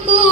ku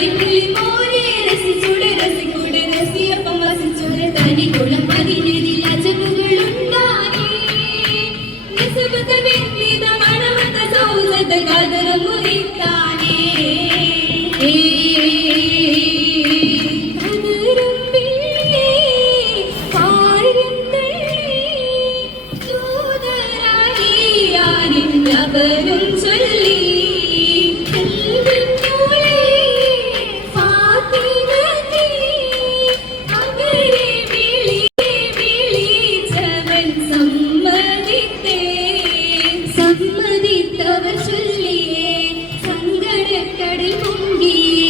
Thank you. അഹ്മദിത്തവർ ചൊല്ലിയേ സങ്കടക്കടൽ പൊങ്ങിയേ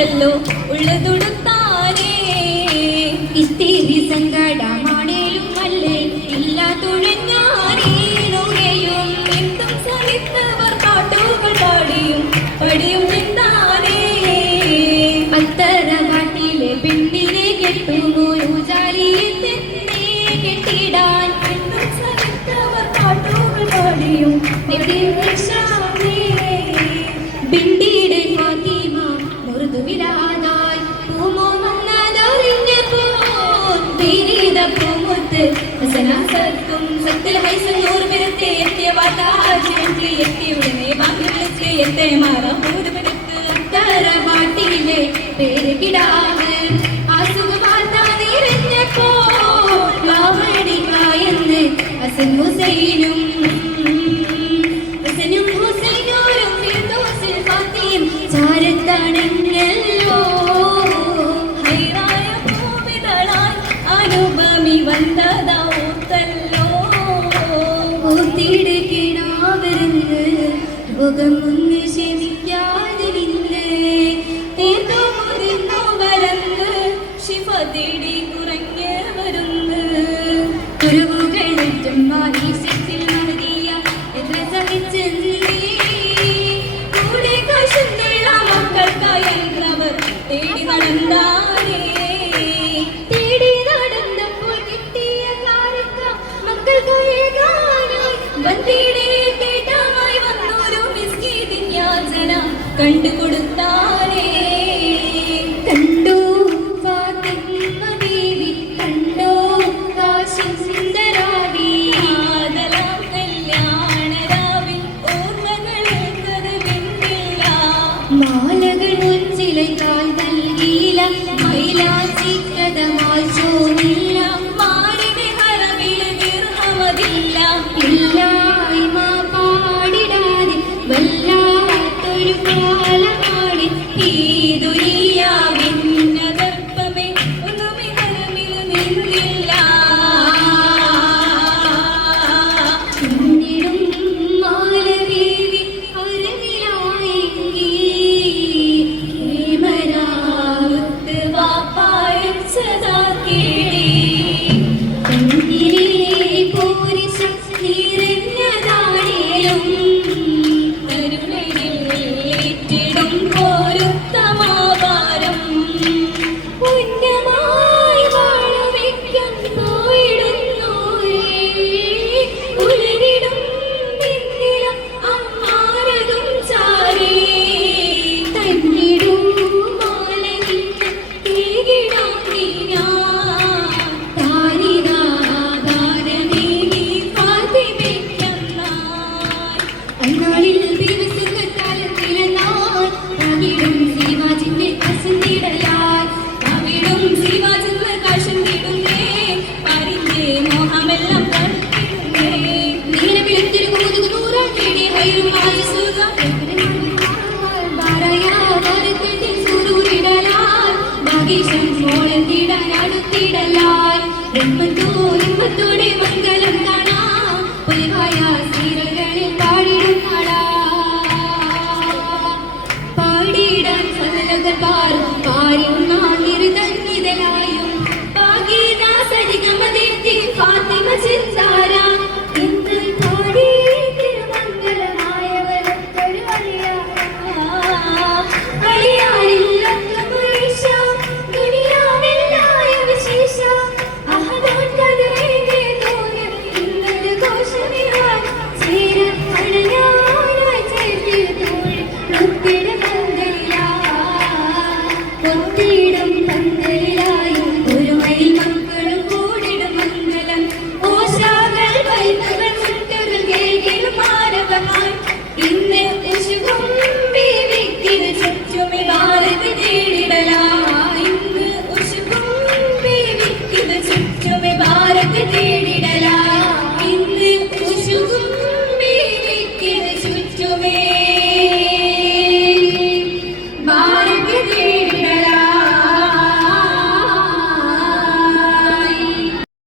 ഉണ്ടല്ലോ ഉള്ളതുടുത്താനേ ഇത്തിരി സങ്കടമാണേലും അല്ലേ ഇല്ലാത്തുഴഞ്ഞാനേയും എന്തും സഹിത്തവർ പാട്ടുകൾ പാടിയും പടിയും നിന്നാനേ പത്തര പെണ്ണിനെ കെട്ടുമോ ജാലിയെ തന്നെ കെട്ടിടാൻ. എന്തും സഹിത്തവർ പാട്ടുകൾ പാടിയും നിശാനേ മൈസൂർ വരത്തെ എത്തിയ വാട്ടാജി എത്തിയുടനെ പേര് കിടാവ് മുഖമൊന്ന് I need.